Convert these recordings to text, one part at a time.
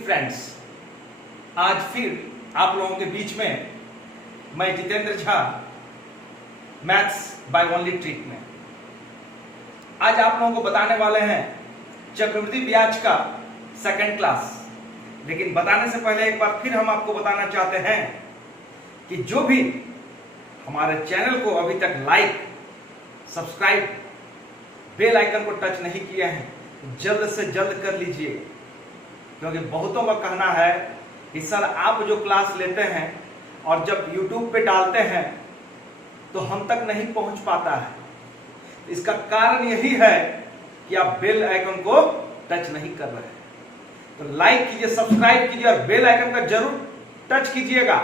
Morning friends. आज फिर आप लोगों के बीच में मैं Jitendra Jha, maths by only trick में आज आप लोगों को बताने वाले हैं चक्रवृद्धि ब्याज का सेकंड क्लास। लेकिन बताने से पहले एक बार फिर हम आपको बताना चाहते हैं कि जो भी हमारे चैनल को अभी तक लाइक, सब्सक्राइब, बेल आइकन को टच नहीं किए हैं जल्द से जल्द कर लीजिए, क्योंकि बहुतों का कहना है कि सर आप जो क्लास लेते हैं और जब YouTube पे डालते हैं तो हम तक नहीं पहुंच पाता है। इसका कारण यही है कि आप बेल आइकन को टच नहीं कर रहे हैं। तो लाइक कीजिए, सब्सक्राइब कीजिए और बेल आइकन का जरूर टच कीजिएगा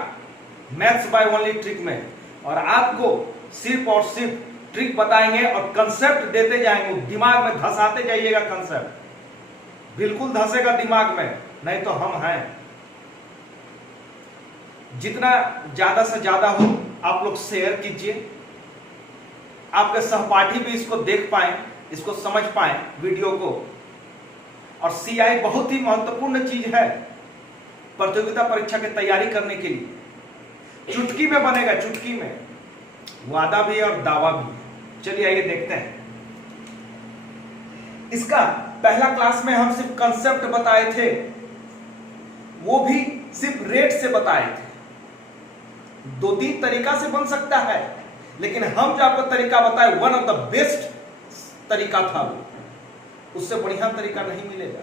मैथ्स बाय ओनली ट्रिक में। और आपको सिर्फ और सिर्फ ट्रिक बताएंगे और कंसेप्ट देते जाएंगे, दिमाग में धसाते जाइएगा। कंसेप्ट बिल्कुल धसेगा दिमाग में, नहीं तो हम हैं। जितना ज्यादा से ज्यादा हो आप लोग शेयर कीजिए, आपके सहपाठी भी इसको देख पाए, इसको समझ पाए वीडियो को। और सीआई बहुत ही महत्वपूर्ण चीज है प्रतियोगिता परीक्षा की तैयारी करने के लिए। चुटकी में बनेगा, चुटकी में, वादा भी और दावा भी। चलिए आइए देखते हैं। इसका पहला क्लास में हम सिर्फ कंसेप्ट बताए थे, वो भी सिर्फ रेट से बताए थे। 2-3 तरीका से बन सकता है, लेकिन हम जो आपको तरीका बताए वन ऑफ द बेस्ट तरीका था वो, उससे बढ़िया तरीका नहीं मिलेगा।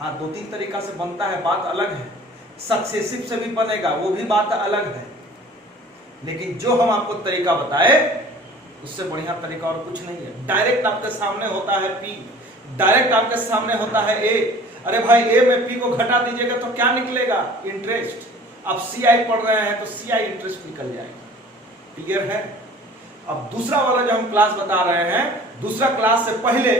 हाँ, 2-3 तरीका से बनता है, बात अलग है। सक्सेसिव से भी बनेगा, वो भी बात अलग है। लेकिन जो हम आपको तरीका बताए उससे बढ़िया तरीका और कुछ नहीं है। डायरेक्ट आपके सामने होता है पी, डायरेक्ट आपके सामने होता है ए। अरे भाई, ए में पी को घटा दीजिएगा तो क्या निकलेगा? इंटरेस्ट। अब सीआई पढ़ रहे हैं तो सीआई इंटरेस्ट निकल जाएगा। क्लियर है? अब दूसरा वाला जो हम क्लास बता रहे हैं, दूसरा क्लास से पहले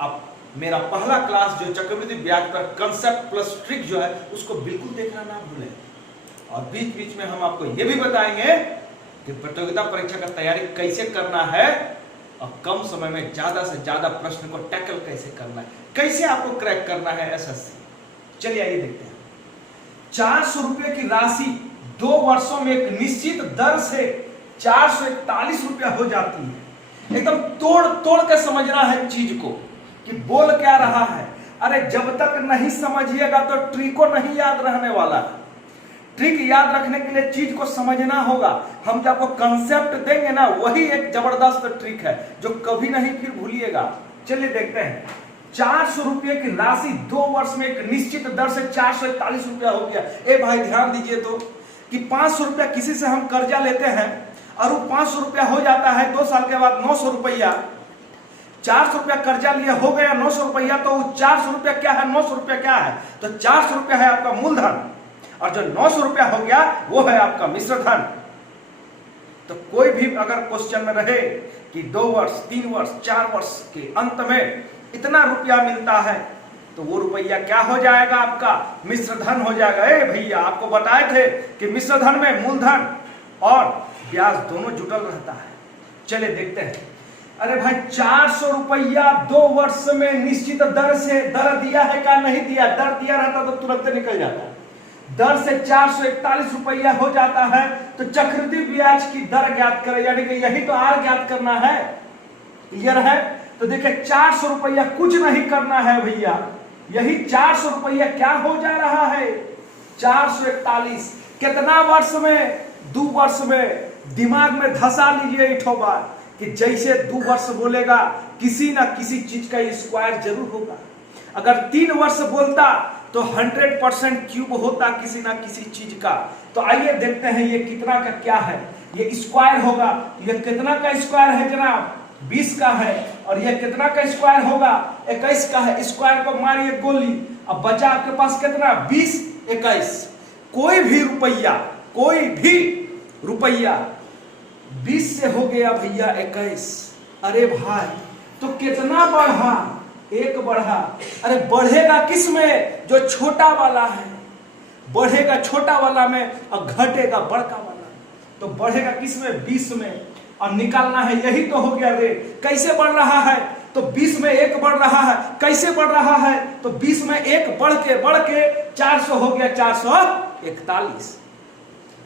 अब मेरा पहला क्लास जो चक्रवृद्धि ब्याज पर कंसेप्ट प्लस ट्रिक जो है, उसको बिल्कुल देखना ना भूलें। और बीच बीच में हम आपको यह भी बताएंगे कि प्रतियोगिता परीक्षा का तैयारी कैसे करना है और कम समय में ज्यादा से ज्यादा प्रश्न को टैकल कैसे करना है, कैसे आपको क्रैक करना है एसएससी। चलिए आइए देखते हैं। 400 रुपए की राशि 2 वर्षों में एक निश्चित दर से 441 रुपया हो जाती है। एकदम तोड़ तोड़ के समझना है चीज को कि बोल क्या रहा है। अरे जब तक नहीं समझिएगा तो ट्रिक को नहीं याद रहने वाला है। ट्रिक याद रखने के लिए चीज को समझना होगा। हम जब आपको कंसेप्ट देंगे ना, वही एक जबरदस्त ट्रिक है जो कभी नहीं फिर भूलिएगा। चलिए देखते हैं। 400 रुपये की राशि 2 वर्ष में एक निश्चित दर से 441 रुपया हो गया। ए भाई ध्यान दीजिए तो कि 500 रुपया किसी से हम कर्जा लेते हैं और वो 500 रुपया हो जाता है 2 साल के बाद 900 रुपया। 400 रुपया कर्जा लिया हो गया 900 रुपया, तो वो 400 रुपया क्या है, 900 रुपया क्या है? तो 400 रुपया है आपका मूलधन और जो 900 रुपया हो गया वो है आपका मिश्र धन। तो कोई भी अगर क्वेश्चन में रहे कि 2 वर्ष, 3 वर्ष, 4 वर्ष के अंत में इतना रुपया मिलता है, तो वो रुपया क्या हो जाएगा? आपका मिश्र धन हो जाएगा। ए भैया, आपको बताए थे कि मिश्र धन में मूलधन और ब्याज दोनों जुटल रहता है। चलिए देखते हैं। अरे भाई, 400 रुपया 2 वर्ष में निश्चित दर से, दर दिया है क्या? नहीं दिया। दर दिया रहता तो तुरंत निकल जाता। दर से 441 रुपया हो जाता है, तो चक्रवृद्धि ब्याज की दर ज्ञात करें, यानी कि यही तो आर ज्ञात करना है। क्लियर है? तो देखिए 400 रुपया कुछ नहीं करना है भैया, यही 400 रुपया क्या हो जा रहा है? 441 कितना वर्ष में? 2 वर्ष में। दिमाग में धसा लीजिए इठो बात कि जैसे 2 वर्ष बोलेगा, किसी ना किसी चीज का स्क्वायर जरूर होगा। अगर 3 वर्ष बोलता तो 100% क्यूब होता किसी ना किसी चीज का। तो आइए देखते हैं ये कितना का क्या है। ये स्क्वायर होगा। ये कितना का स्क्वायर है जनाब? 20 का है। और ये कितना का स्क्वायर होगा? 21 का है। स्क्वायर को मारिए गोली। अब बचा आपके पास कितना? 20, 21। कोई भी रुपया 20 से हो गया भैया 21। अरे भाई, तो कितना बढ़ा? 1 बढ़ा। अरे बढ़ेगा किस में? जो छोटा वाला है। बढ़ेगा छोटा वाला में और घटेगा बड़का वाला। तो बढ़ेगा किस में? 20 में। और निकालना है, यही तो हो गया रेट। कैसे बढ़ रहा है? तो 20 में 1 बढ़ रहा है। कैसे बढ़ रहा है? तो 20 में 1 बढ़ के 400 हो गया 441।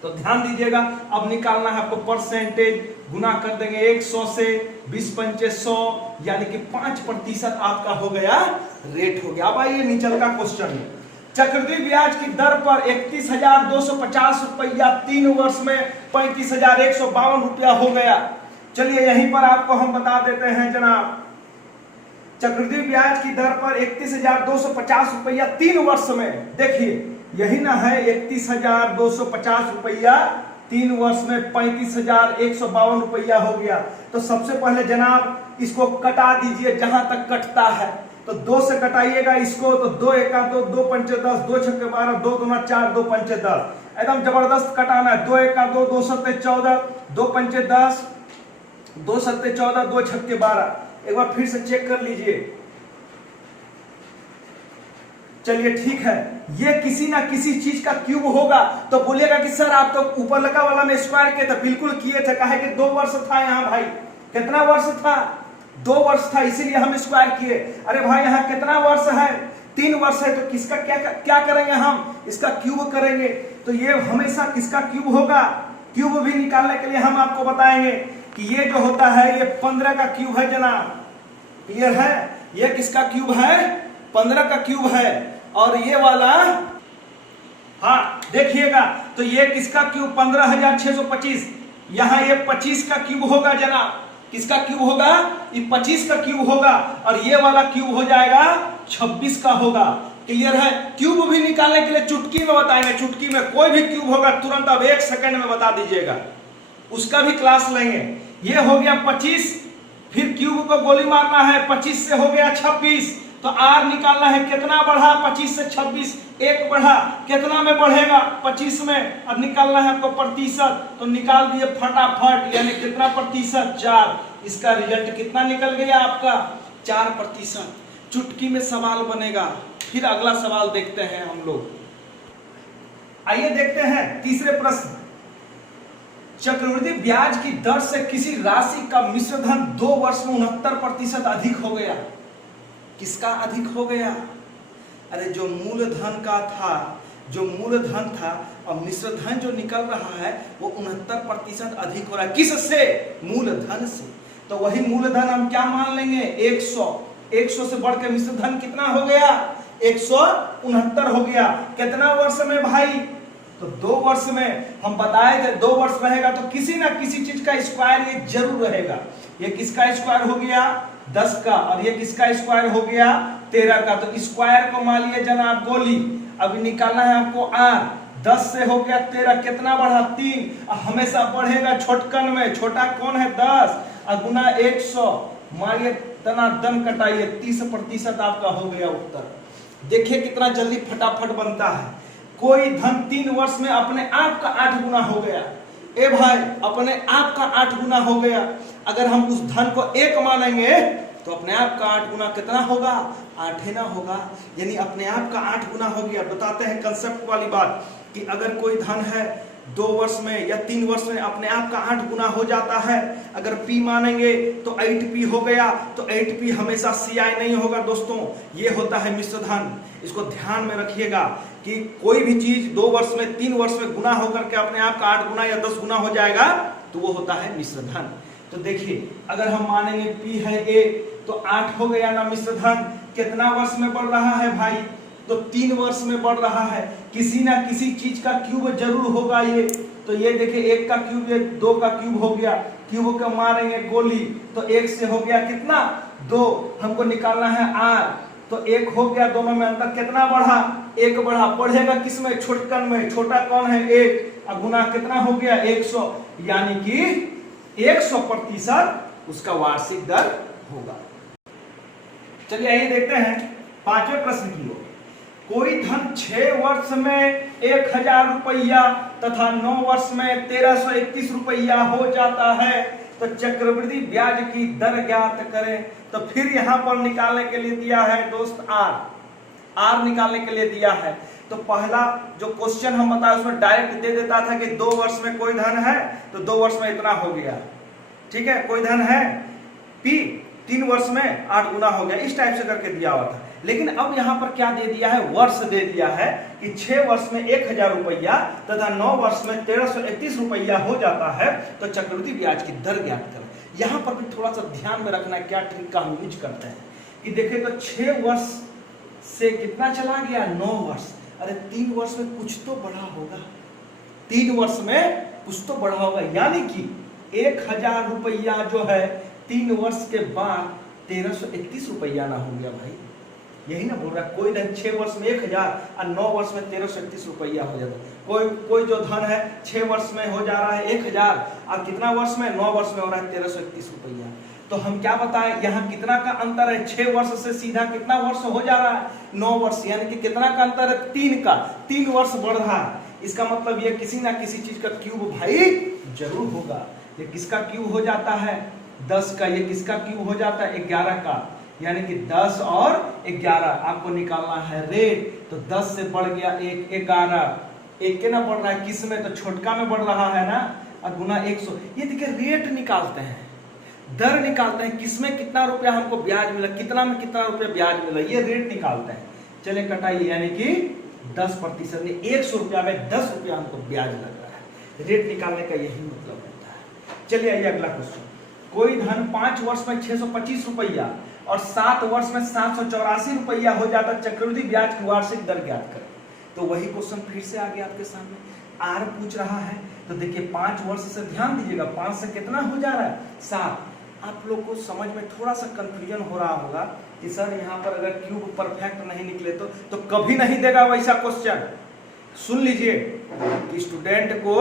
तो ध्यान दीजिएगा, अब निकालना है आपको परसेंटेज, गुना कर देंगे 100 से, 20 पंचे 100, यानी कि 5% आपका हो गया रेट हो गया। अब आइए नीचल का क्वेश्चन में, चक्रवृद्धि ब्याज की दर पर 31,250 रुपया 3 वर्ष में 35,152 रुपया हो गया। चलिए यहीं पर आपको हम बता देते हैं जनाब, चक्रवृद्धि ब्याज की दर पर 31,250 रुपया 3 वर्ष में, देखिए यही ना है 31,250 रुपया 3 वर्ष में 35,152 रुपया हो गया। तो सबसे पहले जनाब इसको कटा दीजिए जहां तक कटता है, तो 2 से कटाइएगा इसको, तो 2 एका 2, 2 पंचे 10, 2 छक्के 12, 2 दूना 4, 2 पंचे 10, एकदम जबरदस्त कटाना है। 2 एका 2, 2 सत्ते 14, 2 पंचे 10, 2 सत्ते 14, 2 छक्के 12। एक बार फिर से चेक कर लीजिए। चलिए ठीक है, ये किसी ना किसी चीज का क्यूब होगा। तो बोलिएगा कि सर आप तो ऊपर लगा वाला में स्क्वायर किए थे, बिल्कुल किए थे, कहे कि 2 वर्ष था यहाँ भाई। कितना वर्ष था? 2 वर्ष था, इसीलिए हम स्क्वायर किए। अरे भाई यहाँ कितना वर्ष है? 3 वर्ष है, तो किसका क्या करेंगे हम? इसका क्यूब करेंगे। तो ये हमेशा किसका क्यूब होगा? क्यूब भी निकालने के लिए हम आपको बताएंगे कि ये जो होता है ये 15 का क्यूब है जनाब, क्लियर है? ये किसका क्यूब है? 15 का क्यूब है। और ये वाला, हाँ देखिएगा, तो ये किसका क्यूब? 15,625। यहाँ ये 25 का क्यूब होगा जनाब। किसका क्यूब होगा? ये 25 का क्यूब होगा। और ये वाला क्यूब हो जाएगा 26 का होगा। क्लियर है? क्यूब भी निकालने के लिए चुटकी में बताएंगे, चुटकी में कोई भी क्यूब होगा तुरंत अब 1 सेकंड में बता दीजिएगा, उसका भी क्लास लेंगे। ये हो गया 25, फिर क्यूब को गोली मारना है, 25 से हो गया 26, तो आर निकालना है, कितना बढ़ा? 25 से 26, 1 बढ़ा, कितना में बढ़ेगा? 25 में। अब निकालना है आपको प्रतिशत, तो निकाल दिए फटाफट, यानी कितना प्रतिशत? 4। इसका रिजल्ट कितना निकल गया आपका? 4%। चुटकी में सवाल बनेगा। फिर अगला सवाल देखते हैं हम लोग। आइए देखते हैं तीसरे प्रश्न, चक्रवृद्धि ब्याज की दर से किसी राशि का मिश्र धन 2 वर्ष में 69% अधिक हो गया। किसका अधिक हो गया? अरे जो मूलधन का था, जो मूलधन था, और मिश्र धन जो निकल रहा है वो 69% अधिक हो रहा है। किससे? मूलधन से। तो वही मूलधन हम क्या मान लेंगे? 100। 100 से बढ़ के मिश्र धन कितना हो गया? 169 हो गया। कितना वर्ष में भाई? तो 2 वर्ष में। हम बताए थे 2 वर्ष रहेगा तो किसी ना किसी चीज का स्क्वायर ये जरूर रहेगा। ये किसका स्क्वायर हो गया? 10 का। और ये किसका स्क्वायर हो गया? 13 का। तो स्क्वायर को मान लिए जनाब गोली। अभी निकालना है आपको आर। 10 से हो गया 13, कितना बढ़ा? 3। हमेशा बढ़ेगा छोटकन में, छोटा कौन है? 10 और गुना 100, मारिए तना दन कटाइए, 30% आपका हो गया उत्तर। देखिए कितना जल्दी फटाफट बनता है। कोई धन 3 वर्ष में अपने आप का 8 गुना हो गया। ए भाई अपने आप का 8 गुना हो गया। अगर हम उस धन को 1 मानेंगे तो अपने आप का 8 गुना कितना होगा? 8 ही ना होगा, यानी अपने आप का 8 गुना हो गया। बताते हैं कंसेप्ट वाली बात कि अगर कोई धन है 2 वर्ष में या 3 वर्ष में अपने आप का 8 गुना हो जाता है। अगर P मानेंगे तो 8P हो गया। तो 8P हमेशा CI नहीं होगा दोस्तों, ये होता है मिश्र धन। इसको ध्यान में रखिएगा कि कोई भी चीज 2 वर्ष में 3 वर्ष में गुना होकर के अपने आप का 8 गुना या 10 गुना हो जाएगा तो वो होता है मिश्र धन। तो देखिए अगर हम मानेंगे P है 1 तो 8 हो गया ना मिश्र धन। कितना वर्ष में बढ़ रहा है भाई? तो 3 वर्ष में बढ़ रहा है। किसी ना किसी चीज का क्यूब जरूर होगा ये। तो ये देखिए 1 का क्यूब, ये 2 का क्यूब हो गया। क्यूब को मारेंगे गोली तो 1 से हो गया कितना? 2। हमको निकालना है R, तो 1 हो गया। दोनों में अंतर कितना बढ़ा? 1 बढ़ा। बढ़ेगा किसमें? छोटकन में। छोटा कौन है? 1। और गुना कितना हो गया? 100, यानी कि 100% उसका वार्षिक दर होगा। चलिए आइए देखते हैं 5वें प्रश्न की ओर। कोई धन 6 वर्ष में 1000 रुपया तथा 9 वर्ष में 1331 रुपया हो जाता है, तो चक्रवृद्धि ब्याज की दर ज्ञात करें। तो फिर यहां पर निकालने के लिए दिया है दोस्त आर निकालने के लिए दिया है। तो पहला जो क्वेश्चन हम बताए उसमें डायरेक्ट दे देता था कि 2 वर्ष में कोई धन है तो 2 वर्ष में इतना हो गया। ठीक है, कोई धन है P 3 वर्ष में 8 गुना हो गया, इस टाइप से करके दिया हुआ था। लेकिन अब यहाँ पर क्या दे दिया है, वर्ष दे दिया है कि 6 वर्ष में 1000 रुपया तथा 9 वर्ष में 1331 रुपया हो जाता है, तो चक्रवृद्धि ब्याज की दर ज्ञात करें। यहाँ पर भी थोड़ा सा ध्यान में रखना है क्या ट्रिक का हम यूज करते हैं कि देखिए तो 6 वर्ष से कितना चला गया, 9 वर्ष, अरे 3 वर्ष में कुछ तो बढ़ा होगा, 3 वर्ष में कुछ तो बढ़ा होगा, यानी कि 1000 रुपया जो है 3 वर्ष के बाद 1331 रुपया ना हो गया भाई, यही ना बोल रहा है। कोई धन 6 वर्ष में 1000 और 9 वर्ष में 1331 रुपया हो जाता है। कोई जो धन है 6 वर्ष में हो जा रहा है 1000 और कितना वर्ष में, 9 वर्ष में हो रहा है 1331 रुपया। तो हम क्या बताएं, यहाँ कितना का अंतर है, 6 वर्ष से सीधा कितना वर्ष हो जा रहा है, 9 वर्ष, यानी कि कितना का अंतर है, 3 का, 3 वर्ष बढ़ रहा है। इसका मतलब ये किसी ना किसी चीज का क्यूब भाई जरूर होगा। ये किसका क्यूब हो जाता है, 10 का, ये किसका क्यूब हो जाता है, 11 का, यानी कि 10 और 11 आपको निकालना है रेट। तो 10 से बढ़ गया 1, 11, एक के ना बढ़ रहा है, किस में, तो छोटका में बढ़ रहा है ना, और गुना 100। ये देखिए रेट निकालते हैं, दर निकालते हैं, किसमें कितना रुपया हमको ब्याज मिला, कितना में कितना रुपया ब्याज मिला, ये रेट निकालते हैं। चले कटाइए, यानी कि 10% ने 100 रुपया में 10 रुपया हमको ब्याज लग रहा है। रेट निकालने का यही मतलब होता है। चलिए आइए अगला क्वेश्चन। कोई धन 5 वर्ष में 625 रुपया और 7 वर्ष में 784 रुपया हो जाता, चक्रवृद्धि ब्याज की वार्षिक दर ज्ञात करें। तो वही क्वेश्चन फिर से आ गया आपके सामने, आर पूछ रहा है। तो देखिए 5 वर्ष से ध्यान दीजिएगा, 5 से कितना हो जा रहा है, 7। आप लोग को समझ में थोड़ा सा कंफ्यूजन हो रहा होगा कि सर यहाँ पर अगर क्यूब परफेक्ट नहीं निकले तो कभी नहीं देगा वैसा क्वेश्चन। सुन लीजिए कि स्टूडेंट को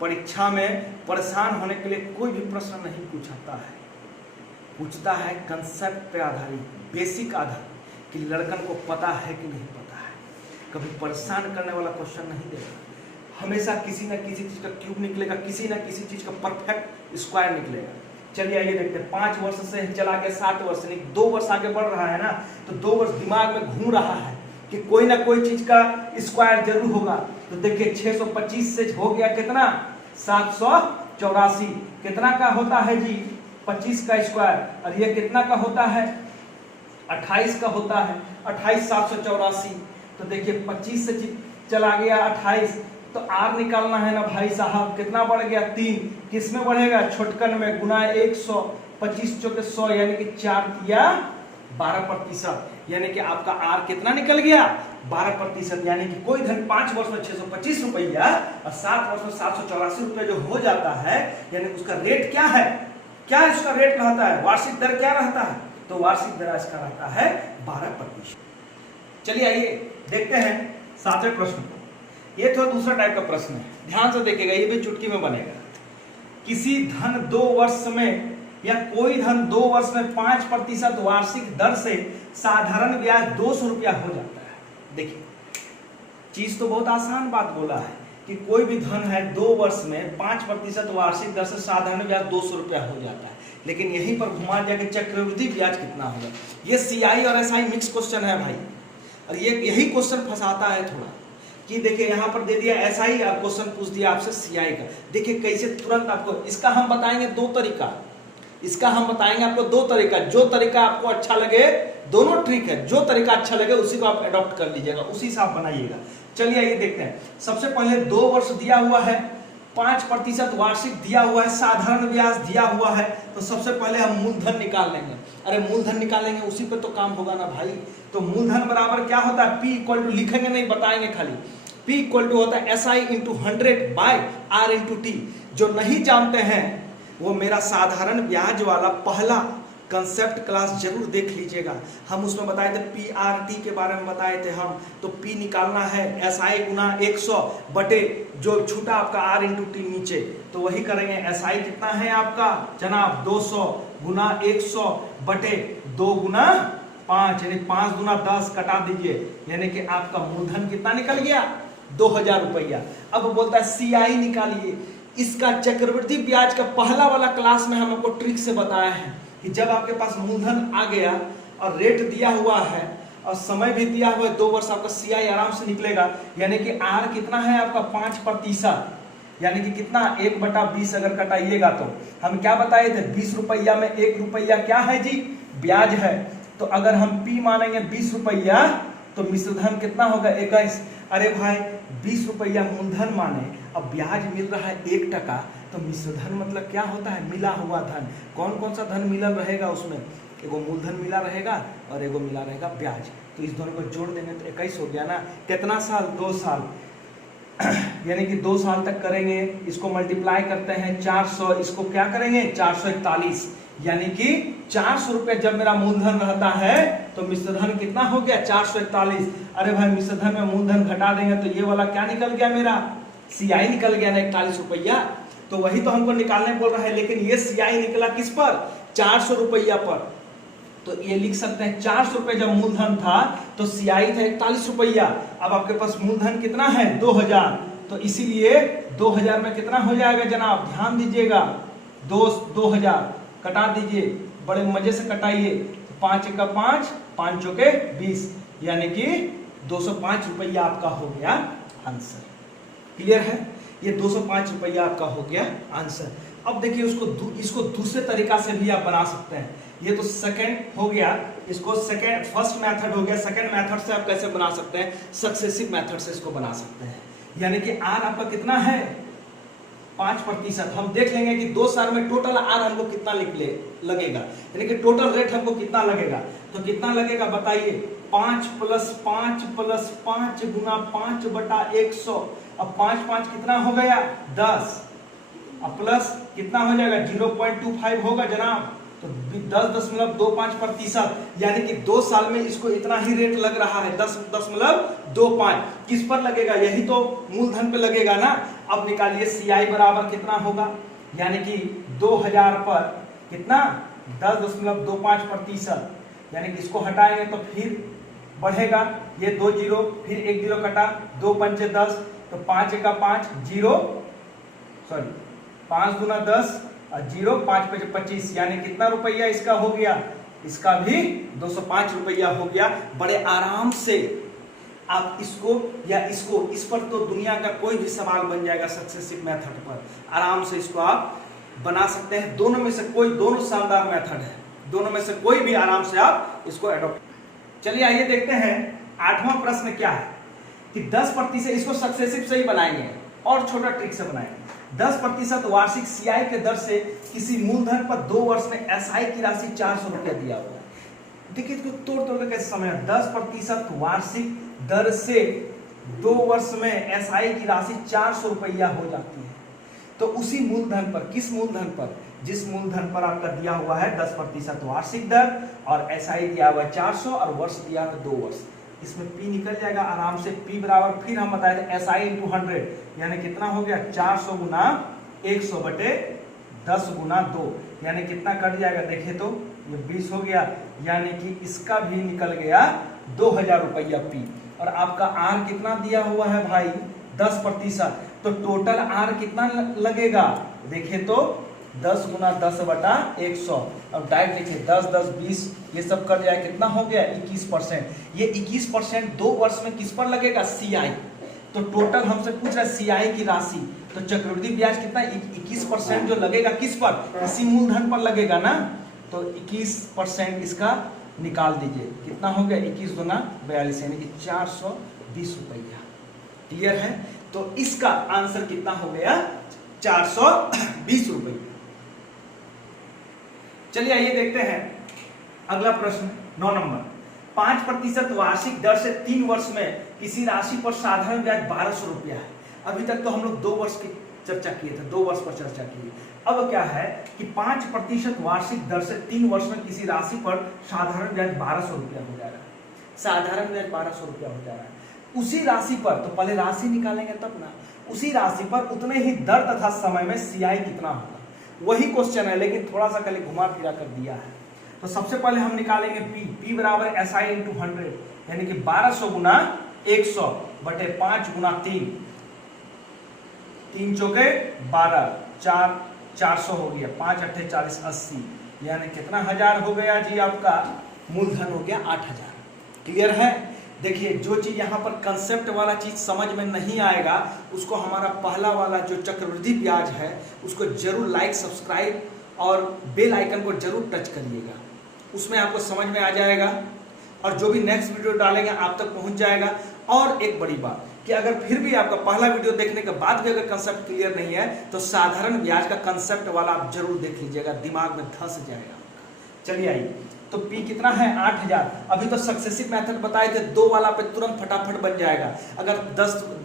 परीक्षा में परेशान होने के लिए कोई भी प्रश्न नहीं पूछता है कंसेप्ट पे आधारित, बेसिक आधार, कि लड़कन को पता है कि नहीं पता है। कभी परेशान करने वाला क्वेश्चन नहीं देगा। हमेशा किसी ना किसी चीज का क्यूब निकलेगा, किसी ना किसी चीज का परफेक्ट स्क्वायर निकलेगा। चलिए आइए देखते हैं। 5 वर्ष से चला गया 7 वर्ष, यानी 2 वर्ष आगे बढ़ रहा है ना, तो 2 वर्ष दिमाग में घूम रहा है कि कोई ना कोई चीज का स्क्वायर जरूर होगा। तो देखिए 625 से हो गया कितना, 784, कितना का होता है जी, 25 का स्क्वायर, और ये कितना का होता है, 28 का होता है, 28 784। तो देखिए 25 से चला गया 28, तो आर निकालना है ना भाई साहब, कितना बढ़ गया, 3, किस में बढ़ेगा, छोटकन में, गुना 100, 25 चौके 100, यानी कि 4 या 12%, यानी कि आपका आर कितना निकल गया, 12%। यानी कि कोई धन 5 वर्ष में 625 रुपया और 7 वर्ष में 784 रुपया जो हो जाता है, यानी उसका रेट क्या है, क्या इसका रेट रहता है, वार्षिक दर क्या रहता है, तो वार्षिक दर इसका रहता है 12%। चलिए आइए देखते हैं 7वें प्रश्न को। ये थोड़ा दूसरा टाइप का प्रश्न है, ध्यान से देखिएगा, ये भी चुटकी में बनेगा। किसी धन 2 वर्ष में या कोई धन 2 वर्ष में 5% वार्षिक दर से साधारण ब्याज 200 रुपया हो जाता है। देखिए चीज तो बहुत आसान बात बोला है कि कोई भी धन है 2 वर्ष में 5% वार्षिक दर से साधारण ब्याज 200 रुपया हो जाता है, लेकिन यहीं पर घुमा दिया कि चक्रवृद्धि ब्याज कितना होगा। ये सीआई और एसआई मिक्स क्वेश्चन है भाई, और ये यही क्वेश्चन फंसाता है थोड़ा, कि देखिए यहाँ पर दे दिया एसआई, क्वेश्चन पूछ दिया आपसे सीआई का। देखिए कैसे तुरंत आपको इसका हम बताएंगे 2 तरीका, इसका हम बताएंगे आपको 2 तरीका, जो तरीका आपको अच्छा लगे, दोनों ट्रिक है, जो तरीका अच्छा लगे उसी को आप अडॉप्ट कर लीजिएगा, उसी से आप बनाइएगा। चलिए आइए देखते हैं। सबसे पहले 2 वर्ष दिया हुआ है, 5% वार्षिक दिया हुआ है, साधारण ब्याज दिया हुआ है, तो सबसे पहले हम मूलधन निकाल लेंगे। अरे मूलधन निकालेंगे उसी पर तो काम होगा ना भाई। तो मूलधन बराबर क्या होता है, P इक्वल टू, लिखेंगे नहीं बताएंगे खाली, P इक्वल टू होता है SI into 100 by R into T। जो नहीं जानते हैं वो मेरा साधारण ब्याज वाला पहला कंसेप्ट क्लास जरूर देख लीजिएगा, हम उसमें बताए थे PRT के बारे में बताए थे हम। तो P निकालना है SI गुना 100 बटे जो छूटा आपका R इंटू T नीचे, तो वही करेंगे। SI कितना है आपका जनाब, 200 गुना 100 बटे 2 गुना 5, यानी 5 गुना 10, कटा दीजिए, यानी कि आपका मूलधन कितना निकल गया, 2000 रुपया। अब बोलता है CI निकालिए। इसका चक्रवृद्धि ब्याज का पहला वाला क्लास में हम आपको ट्रिक से बताया है कि जब आपके पास मूलधन आ गया और रेट दिया हुआ है और समय भी दिया हुआ है 2 वर्ष, आपका CI आराम से निकलेगा। यानी कि R कितना है आपका 5%, यानी कि कितना 1/20 अगर कटाइएगा तो हम क्या बताए थे 20 रुपया में 1 रुपया क्या है जी, ब्याज है। तो अगर हम P मानेंगे 20 रुपया तो मिश्र धन कितना होगा 21। अरे भाई 20 रुपया मूलधन माने, अब ब्याज मिल रहा है 1 टका, तो मिश्र धन मतलब क्या होता है, मिला हुआ धन। कौन कौन सा धन मिला रहेगा उसमें, एगो मूलधन मिला रहेगा और एगो मिला रहेगा ब्याज। तो इस दोनों को जोड़ देंगे तो 21 हो गया ना। कितना साल, 2 साल, यानी कि 2 साल तक करेंगे। इसको मल्टीप्लाई करते हैं 400, इसको क्या करेंगे 441, यानी कि 400 रुपये जब मेरा मूलधन रहता है तो मिश्र धन कितना हो गया 441। अरे भाई मिश्र धन में मूलधन घटा देंगे तो ये वाला क्या निकल गया, मेरा CI निकल गया ना 41 रुपया। तो वही तो हमको निकालने बोल रहा है, लेकिन ये CI निकला किस पर, 400 रुपया पर। तो ये लिख सकते हैं 400 रुपये जब मूलधन था तो CI था 41 रुपया। अब आपके पास मूलधन कितना है 2000, तो इसीलिए 2000 में कितना हो जाएगा जनाब, ध्यान दीजिएगा, 2000 कटा दीजिए, बड़े मजे से कटाइए। 5 का 5, 5 चौके 20, यानी कि 205 रुपया आपका हो गया आंसर। क्लियर है, ये 205 रुपया आपका हो गया आंसर। अब देखिए इसको दूसरे तरीका से भी आप बना सकते हैं। ये तो सेकंड हो गया, इसको फर्स्ट मेथड हो गया। सेकंड मेथड से आप कैसे बना सकते हैं, सक्सेसिव मेथड से इसको बना सकते हैं। यानी कि R आपका कितना है 5%। हम देख लेंगे कि 2 साल में टोटल R हमको कितना लगेगा, यानी कि टोटल रेट हमको कितना लगेगा। तो कितना लगेगा बताइए, 5 + 5 + 5 गुना 5/100। अब 5 कितना हो गया 10, अब प्लस कितना हो जाएगा 0.25 होगा जनाब, तो 10.25%, यानी कि 2 साल में इसको इतना ही रेट लग रहा है 10.25। किस पर लगेगा, यही तो मूलधन पे लगेगा ना। अब निकालिए CI बराबर कितना होगा, यानी कि 2000 पर कितना 10.25%, यानी कि इसको हटाएंगे तो फिर बढ़ेगा, ये 2 0 फिर 1 0 कटा, 2 पंचे 10, तो 5 का 5 0, सॉरी 5 गुना 10 और 0, 5 पे 25, यानी कितना रुपया इसका हो गया, इसका भी 205 रुपया हो गया। बड़े आराम से आप इसको या इसको, इस पर तो दुनिया का कोई भी सवाल बन जाएगा सक्सेसिव मेथड पर, आराम से इसको आप बना सकते हैं। दोनों में से कोई, दोनों शानदार मेथड है, दोनों में से कोई भी आराम से आप इसको अडॉप्ट। चलिए आइए देखते हैं 8वां प्रश्न क्या है कि 10% इसको सक्सेसिव से ही बनाएंगे और छोटा ट्रिक से बनाएंगे। 10% वार्षिक CI के दर से किसी मूलधन पर 2 वर्ष में SI की राशि 400 रुपया दिया हुआ है। देखिए इसको तोड़ तोड़ के कैसे समझना, 10% वार्षिक दर से 2 वर्ष में SI की राशि 400 रुपया हो जाती है। तो उसी मूलधन पर, किस मूलधन पर, जिस मूलधन पर आपका दिया हुआ है 10% वार्षिक दर और SI दिया हुआ है 400 और वर्ष दिया हुआ 2 वर्ष, इसमें P निकल जाएगा आराम से। P बराबर फिर हम बताए थे SI × 100, यानी कितना हो गया 400 गुना 100 बटे 10 गुना 2, यानी कितना कट जाएगा, देखिए तो ये 20 हो गया, यानी कि इसका भी निकल गया 2000 रुपया P। और आपका R कितना दिया हुआ है भाई 10%, तो टोटल R कितना लगेगा, देखिए तो 10 गुना 10 बटा 100। अब डायरेक्ट लिखिए 10 10 20, ये सब कर जाए, कितना हो गया 21%। ये 21% 2 वर्ष में किस पर लगेगा, CI। तो टोटल हमसे पूछ रहा है CI की राशि, तो चक्रवृद्धि ब्याज कितना 21% जो लगेगा किस पर, इसी मूलधन पर लगेगा ना। तो 21% इसका निकाल दीजिए, कितना हो गया 21 गुना 42, यानी कि 420 रुपया। क्लियर है, तो इसका आंसर कितना हो गया 420 रुपये। चलिए आइए देखते हैं अगला प्रश्न 9 नंबर। 5% वार्षिक दर से 3 वर्ष में किसी राशि पर साधारण ब्याज 1200 रुपया है। अभी तक तो हम लोग 2 वर्ष की चर्चा किए थे, 2 वर्ष पर चर्चा की। अब क्या है कि 5% वार्षिक दर से 3 वर्ष में किसी राशि पर साधारण ब्याज 1200 रुपया हो जा रहा है। साधारण ब्याज 1200 रुपया हो जा रहा है। उसी राशि पर, तो पहले राशि निकालेंगे तब ना, उसी राशि पर उतने ही दर तथा समय में CI कितना होगा, वही क्वेश्चन है, लेकिन थोड़ा सा कल घुमा फिरा कर दिया है। तो सबसे पहले हम निकालेंगे P बराबर SI × 100, यानी कि 1200 गुना 100 बटे 5 गुना 3, 3 चौके 12, 400 हो गया, 5 अट्ठे 40 80, यानी कितना हजार हो गया जी, आपका मूलधन हो गया 8000। क्लियर है, देखिए, जो चीज यहाँ पर कंसेप्ट वाला चीज समझ में नहीं आएगा उसको हमारा पहला वाला जो चक्रवृद्धि ब्याज है उसको जरूर लाइक, सब्सक्राइब और बेल आइकन को जरूर टच करिएगा, उसमें आपको समझ में आ जाएगा और जो भी नेक्स्ट वीडियो डालेंगे आप तक पहुंच जाएगा। और एक बड़ी बात कि अगर फिर भी आपका पहला वीडियो देखने के बाद भी अगर कंसेप्ट क्लियर नहीं है तो साधारण ब्याज का कंसेप्ट वाला आप जरूर देख लीजिएगा, दिमाग में धंस जाएगा। चलिए आइए, तो P कितना है 8000। अभी तो सक्सेसिव मेथड बताए थे, 2 वाला पे तुरंत फटाफट बन जाएगा। अगर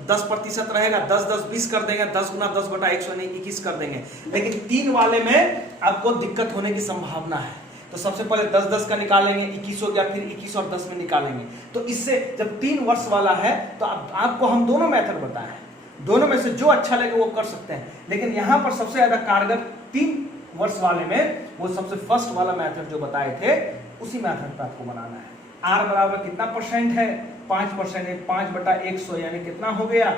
10% रहेगा 10-10-20 कर देंगे, 10 गुना 10 बटा 100 नहीं 21 कर देंगे। लेकिन 3 वाले में आपको दिक्कत होने की संभावना है, तो सबसे पहले 10-10 का निकालेंगे, 21 हो गया, फिर 21 और 10 में निकालेंगे। तो इससे जब 3 वर्ष वाला है तो आपको हम दोनों मेथड बताए हैं, दोनों में से जो अच्छा लगे वो कर सकते हैं। लेकिन यहाँ पर सबसे ज्यादा कारगर 3 वर्ष वाले में वो सबसे फर्स्ट वाला मेथड जो बताए थे उसी मेथड पे आपको बनाना है। R बराबर कितना परसेंट है 5% है, 5/100 यानी कितना हो गया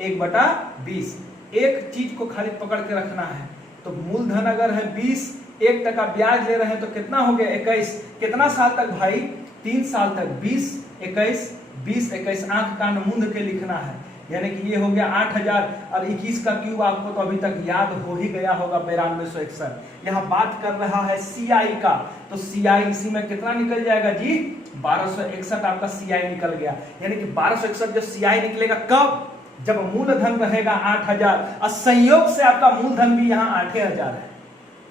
1/20। एक चीज को खाली पकड़ के रखना है, तो मूलधन अगर है 20, 1% ब्याज ले रहे हैं तो कितना हो गया 21। कितना साल तक भाई 3 साल तक, 20 21 20 21 आंख कान मूंद के लिखना है, यानी कि ये हो गया 8000 और 21 का क्यूब आपको तो अभी तक याद हो ही गया होगा 9261। यहाँ बात कर रहा है CI का, तो CI इसी में कितना निकल जाएगा जी 1261 आपका CI निकल गया। यानी कि 1261 जो CI निकलेगा कब, जब मूलधन रहेगा 8000 और संयोग से आपका मूलधन भी यहाँ 8000 है।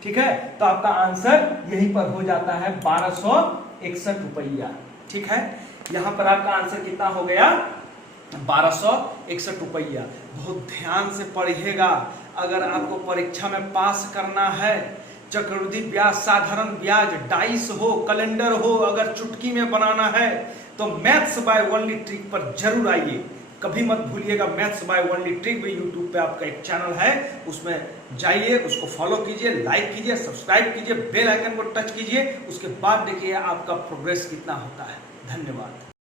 ठीक है, तो आपका आंसर यहीं पर हो जाता है 1261 रुपया। ठीक है, यहाँ पर आपका आंसर कितना हो गया 1261 रुपया। बहुत ध्यान से पढ़िएगा, अगर आपको परीक्षा में पास करना है, चक्रवृद्धि ब्याज, साधारण ब्याज, डाइस हो, कैलेंडर हो, अगर चुटकी में बनाना है तो मैथ्स बाय ओनली ट्रिक पर जरूर आइए। कभी मत भूलिएगा, मैथ्स बाय ओनली ट्रिक भी यूट्यूब पे आपका एक चैनल है, उसमें जाइए, उसको फॉलो कीजिए, लाइक कीजिए, सब्सक्राइब कीजिए, बेल आइकन को टच कीजिए, उसके बाद देखिए आपका प्रोग्रेस कितना होता है। धन्यवाद।